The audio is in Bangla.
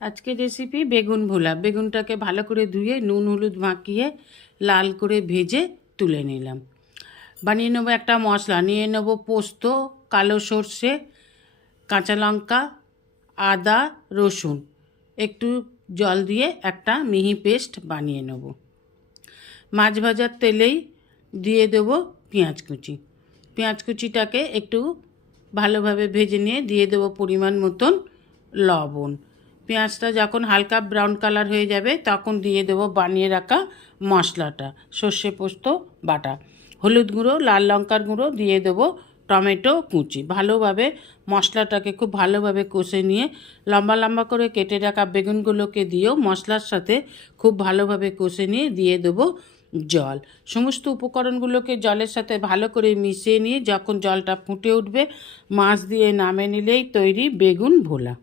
আজকের রেসিপি বেগুন ভোলা। বেগুনটাকে ভালো করে ধুয়ে নুন হলুদ মাখিয়ে লাল করে ভেজে তুলে নিলাম। বানিয়ে নেবো একটা মশলা। নিয়ে নেবো পোস্ত, কালো সর্ষে, কাঁচা লঙ্কা, আদা, রসুন। একটু জল দিয়ে একটা মিহি পেস্ট বানিয়ে নেব। মাছ ভাজার তেলেই দিয়ে দেবো পেঁয়াজ কুচি। পেঁয়াজ কুচিটাকে একটু ভালোভাবে ভেজে নিয়ে দিয়ে দেবো পরিমাণ মতন লবণ। পেঁয়াজটা যখন হালকা ব্রাউন কালার হয়ে যাবে তখন দিয়ে দেবো বানিয়ে রাখা মশলাটা, সর্ষে পোস্ত বাটা, হলুদ গুঁড়ো, লাল লঙ্কার গুঁড়ো, দিয়ে দেবো টমেটো কুচি। ভালোভাবে মশলাটাকে খুব ভালোভাবে কষে নিয়ে লম্বা লম্বা করে কেটে রাখা বেগুনগুলোকে দিয়েও মশলার সাথে খুব ভালোভাবে কষে নিয়ে দিয়ে দেবো জল। সমস্ত উপকরণগুলোকে জলের সাথে ভালো করে মিশিয়ে নিয়ে যখন জলটা ফুটে উঠবে মাছ দিয়ে নামে নিলেই তৈরি বেগুন ভোলা।